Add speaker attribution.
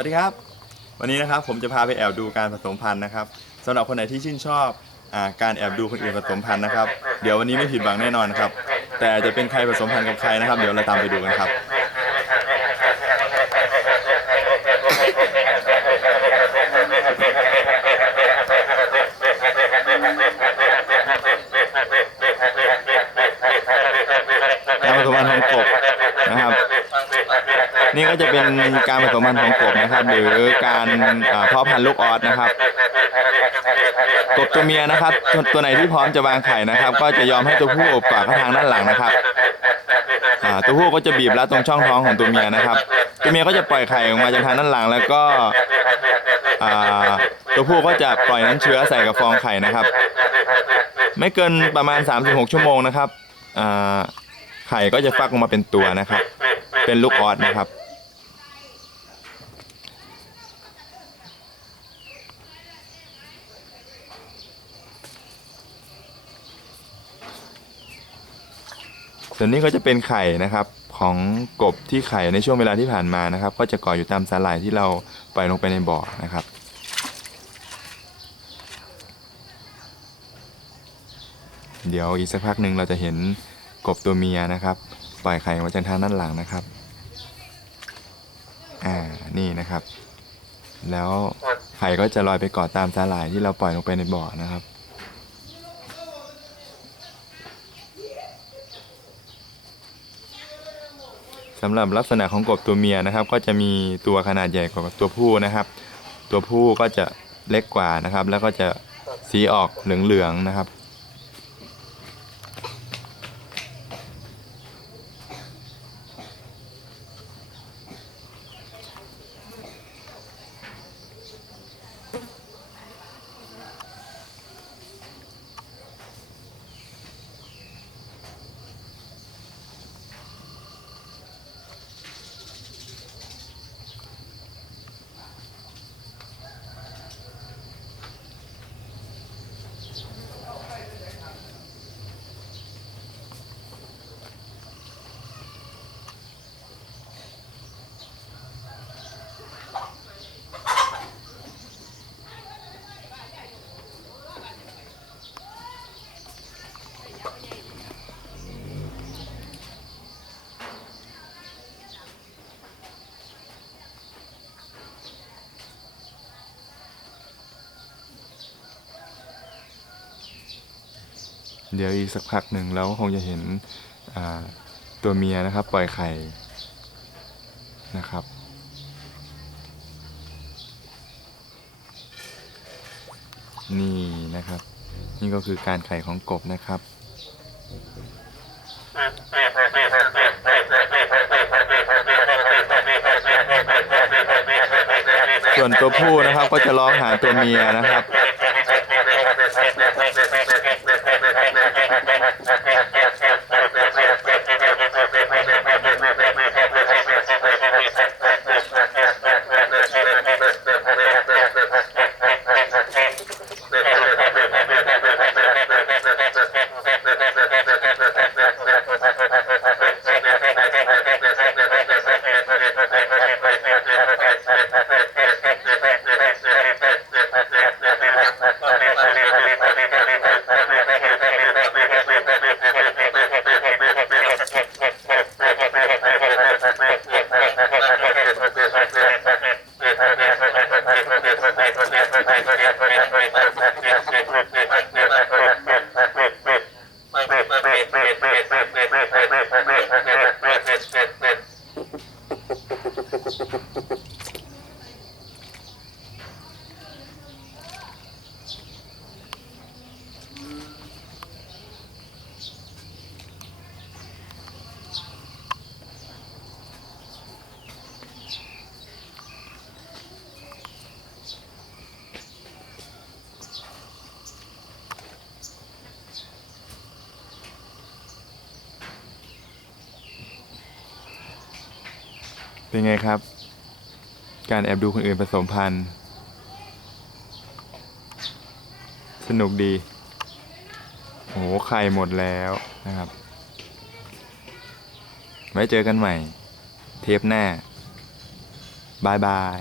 Speaker 1: วัสดีครับ วันนี้นะครับผมจะพาไปแอบดูการผสมพันธุ์นะครับสำหรับคนไหนที่ชื่นชอบอาการแอบดูคนอื่นผสมพันธุ์นะครับ เดี๋ยววันนี้ไม่ผิดหวังแน่นอนครับ แต่จะเป็นใครผสมพันธุ์กับใครนะครับ เดี๋ยวเราตามไปดูกันครับ การผสมพันธุ์ของกบนะครับ นี่ก็จะเป็นการผสมพันธุ์ของกบนะครับ หรือการเพาะพันธุ์ลูกออสนะครับ กบตัวเมียนะครับ ตัวไหนที่พร้อมจะวางไข่นะครับ ก็จะยอมให้ตัวผู้อบกอดเข้าทางด้านหลังนะครับตัวผู้ก็จะบีบรัดตรงช่องท้องของตัวเมียนะครับ ตัวเมียก็จะปล่อยไข่ออกมาจากทางด้านหลังแล้วก็ตัวผู้ก็จะปล่อยน้ำเชื้อใส่กับฟองไข่นะครับ ไม่เกินประมาณ 36 ชั่วโมงนะครับไข่ก็จะฟักออกมาเป็นตัวนะครับ เป็นลูกออสนะครับ ส่วนนี้ก็จะเป็นไข่นะครับของกบที่ไข่ในช่วงเวลาที่ผ่านมานะครับ ก็จะก่ออยู่ตามสาหร่ายที่เราปล่อยลงไปในบ่อนะครับเดี๋ยวอีกสักพักหนึ่งเราจะเห็นกบตัวเมียนะครับ ปล่อยไข่มาจากทางด้านหลังนะครับ อ่านี่นะครับ แล้วไข่ก็จะลอยไปเกาะตามสาหร่ายที่เราปล่อยลงไปในบ่อนะครับ สำหรับลักษณะของกบตัวเมียนะครับ ก็จะมีตัวขนาดใหญ่กว่าตัวผู้นะครับ ตัวผู้ก็จะเล็กกว่านะครับ แล้วก็จะสีออกเหลืองๆนะครับ เดี๋ยวอีกสักพักหนึ่งเราก็คงจะเห็นตัวเมียนะครับ ปล่อยไข่นะครับ นี่นะครับ นี่ก็คือการไข่ของกบนะครับส่วนตัวผู้นะครับก็จะร้องหาตัวเมียนะครับ เป็นไงครับ การแอบดูคนอื่นผสมพันธุ์ สนุกดี โอ้โหไข่หมดแล้วนะครับ ไว้เจอกันใหม่ เทปหน้า บายบาย